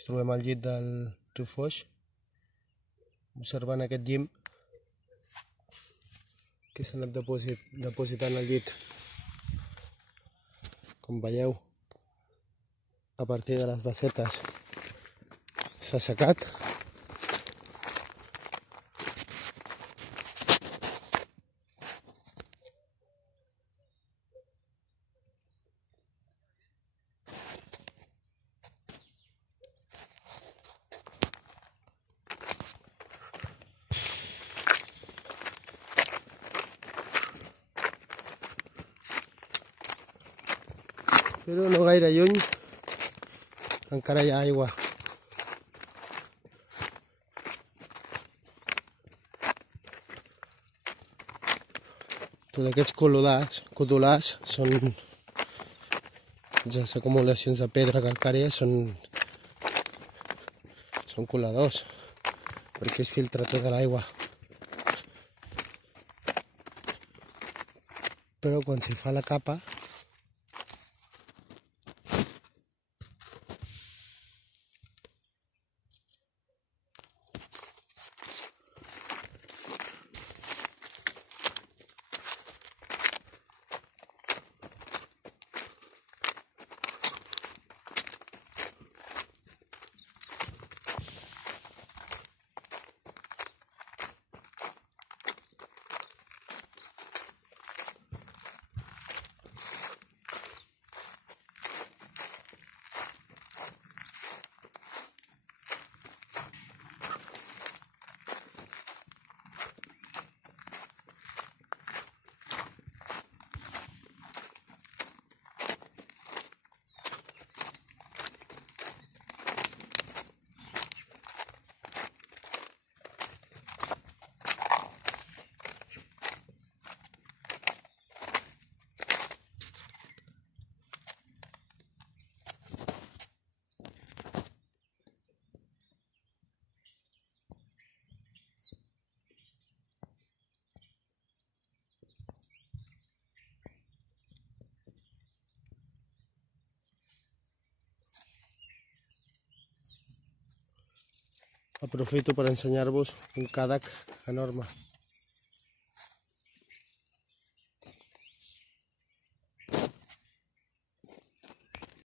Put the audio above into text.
Ens trobem al llit del riu Foix, observant aquest llim que s'ha anat depositant al llit. Com veieu, a partir de les bassetes s'ha assecat. Però no gaire lluny encara hi ha aigua. Tots aquests codolars són les acumulacions de pedra calcària, són coladors perquè es filtra tota l'aigua. Però quan s'hi fa la capa aprofito per ensenyar-vos un càdec enorme.